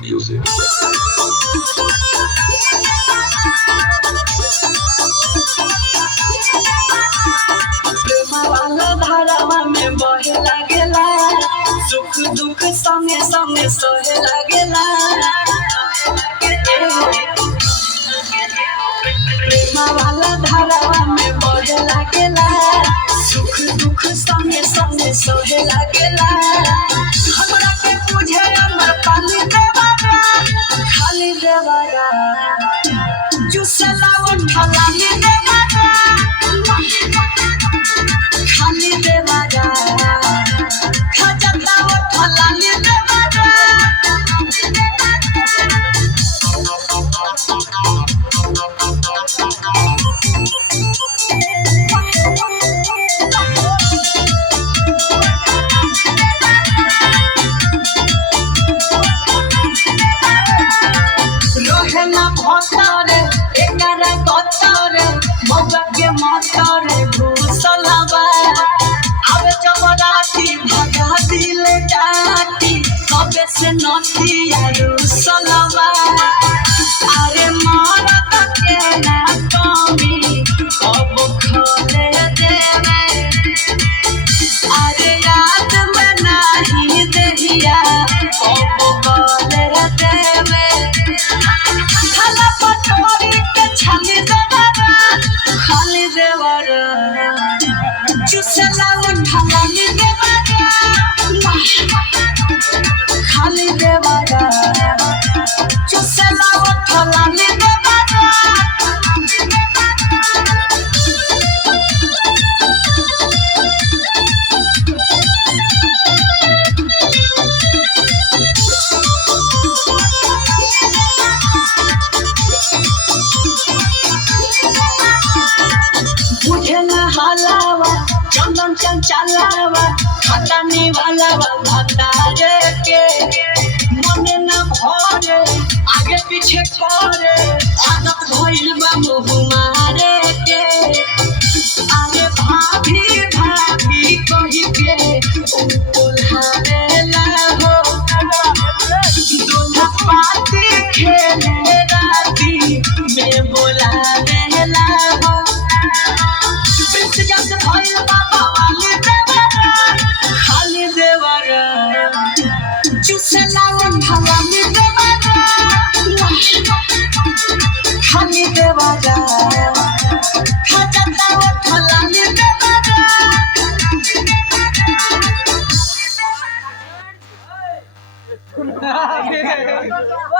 Music. वाला धारावा में बहे लागेला, सुख दुख संगे संगे सोहे लागेला। प्रेम वाला धारावा में बहे लागेला, सुख दुख संगे संगे सोहे लागेला। हमरा के बुझे अमर पानी देवारा, खाली देवारा, जुसला उठला नी देवारा, खाली देवारा, खजता उठला नी देवारा। रोहना भतरे एकरा गतरे मौका के मतरे घुसलबा। आवे जब राती भगा दिल डाटी, कबे से नथिया रुसलबा। अरे मरद के ना कमी कब खोले देवे, अरे याद में नाही देहिया कब बोले देवे। खाला पटोरी के छाली देवारा, खाली देवारा, चुसला उठला नी देवारा, खाली देवारा, चुसला उठला नी देवारा। मुझे न हलावा चंदन चंचलावा, खटानी वालावा भतारे के मने न भरे, आगे पीछे करे, आदत भइल बा मुँह मारे के। अरे भाभी भाभी कही के उल्हारेला हो, दोल्हा पाती खेले राती में बोलावेला हो। जस भइल बाबा वाली देवारा, खाली देवारा, चुसला उठला नी देवारा, खाली देवारा, खजता उठला नी देवारा।